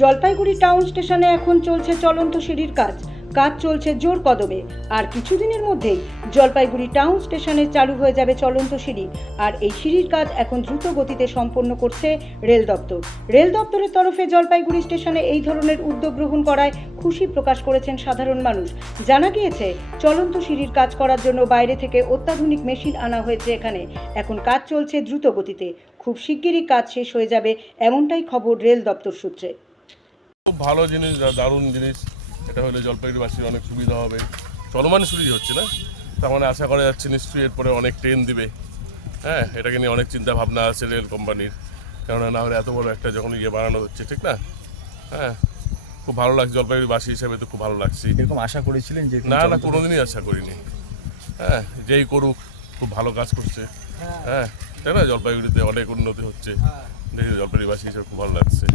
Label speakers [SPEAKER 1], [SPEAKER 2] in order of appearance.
[SPEAKER 1] Jalpaiguri town স্টেশনে এখন চলছে চলন্ত সিঁড়ির কাজ। কাজ চলছে জোর কদমে। আর কিছুদিনের মধ্যেই জলপাইগুড়ি টাউন স্টেশনে চালু হয়ে যাবে চলন্ত সিঁড়ি। আর এই সিঁড়ির কাজ এখন দ্রুত গতিতে সম্পন্ন করছে রেল দপ্তর। রেল দপ্তরের তরফে জলপাইগুড়ি স্টেশনে এই ধরনের উদ্যোগ গ্রহণ করায় খুশি প্রকাশ করেছেন সাধারণ মানুষ। জানা গিয়েছে, চলন্ত সিঁড়ির কাজ করার জন্য বাইরে থেকে অত্যাধুনিক মেশিন আনা হয়েছে এখানে। এখন কাজ চলছে দ্রুত গতিতে। খুব শিগগিরই কাজ শেষ হয়ে যাবে, এমনটাই খবর রেল দপ্তর সূত্রে।
[SPEAKER 2] খুব ভালো জিনিস দারুণ জিনিস। এটা হলে জলপাইগুড়িবাসীর অনেক সুবিধা হবে। চলমান সুবিধা হচ্ছে না? তার মানে আশা করা যাচ্ছে নিশ্চয়ই এরপরে অনেক ট্রেন দিবে। হ্যাঁ এটাকে নিয়ে অনেক চিন্তা ভাবনা আছে রেল কোম্পানির কেননা না হলে এত বড় একটা যখন ইয়ে বানানো হচ্ছে ঠিক না? হ্যাঁ খুব ভালো লাগছে জলপাইগুড়িবাসী হিসেবে তো খুব ভালো লাগছে।
[SPEAKER 3] এরকম আশা করেছিলেন যে
[SPEAKER 2] না না কোনোদিনই আশা করিনি। হ্যাঁ যেই করুক খুব ভালো কাজ করছে। হ্যাঁ তাই না? জলপাইগুড়িতে অনেক উন্নতি হচ্ছে। দেখে জলপাইগুড়িবাসী হিসেবে খুব ভালো লাগছে।